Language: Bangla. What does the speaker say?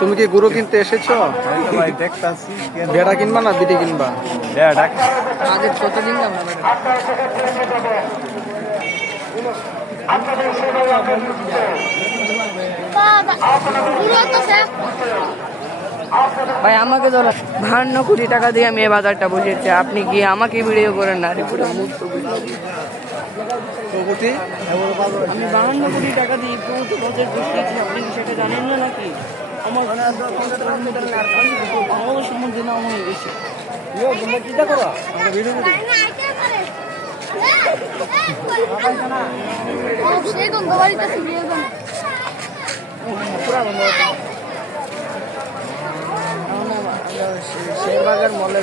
তুমি কি গরু কিনতে এসেছো? ভেড়া কিনবা না বিটি কিনবা? আগে কত কিনলাম ভাই, আমাকে ধরো 52 কোটি টাকা দিয়ে আমি এই বাজারটা বসেছি, আপনি গিয়ে আমাকে ভিডিও করেন না? আমি 52 কোটি টাকা দিয়ে বাজার বসিয়েছি, আপনি কি সেটা জানেন না নাকি? আমার সম্বন্ধে নাম হয়ে গেছে। শেরবাগের মলে